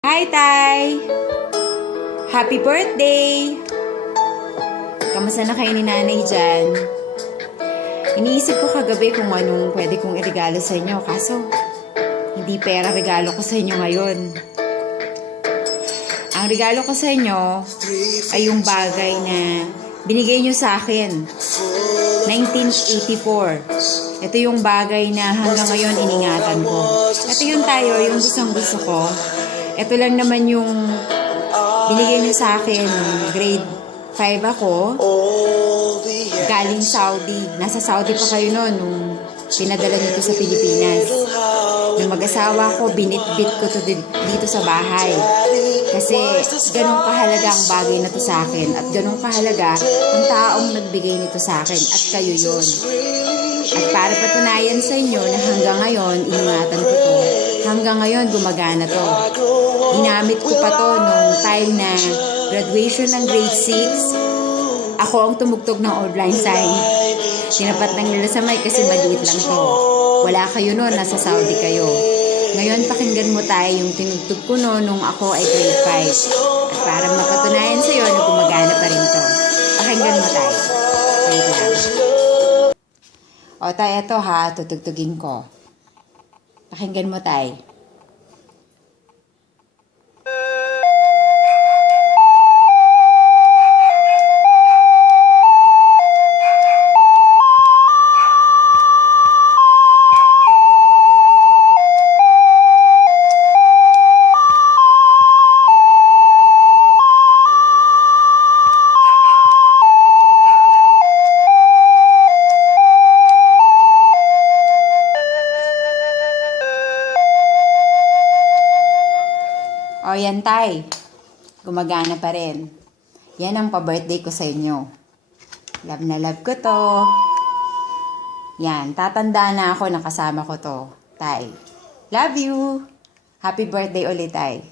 Hi, Tay! Happy birthday! Kamusta na kayo ni nanay dyan? Iniisip ko kagabi kung anong pwede kong irigalo sa inyo, kaso hindi pera regalo ko sa inyo ngayon. Ang regalo ko sa inyo ay yung bagay na binigay nyo sa akin. 1984. Ito yung bagay na hanggang ngayon iningatan ko. Ito yung tayo, yung gustong gusto ko. Ito lang naman yung binigay nyo sa akin. Grade 5 ako. Galing Saudi. Nasa Saudi pa kayo noon nung pinadala nito sa Pilipinas. Nung mag-asawa ko, binitbit ko to di- dito sa bahay. Kasi ganun kahalaga ang bagay na to sa akin. At ganun kahalaga ang taong nagbigay nito sa akin. At kayo yon. At para patunayan sa inyo na hanggang ngayon, ingatan ko to. Hanggang ngayon, gumagana to. Ginamit ko pa to nung time na graduation ng grade 6. Ako ang tumugtog ng Old Line Sign. Tinapat ng nila sa mic kasi maliit lang to. Wala kayo noon, nasa Saudi kayo. Ngayon, pakinggan mo tayo yung tinugtog ko noon nung ako ay grade 5. At para mapatunayan sa'yo na gumagana pa rin to. Pakinggan mo tayo. Wait lang. O tayo, ito ha, tutugtugin ko. Pakinggan mo tayo. O yan tay, gumagana pa rin. Yan ang pa-birthday ko sa inyo. Love na love ko to. Yan, tatanda na ako nakasama ko to. Tay, love you. Happy birthday ulit tay.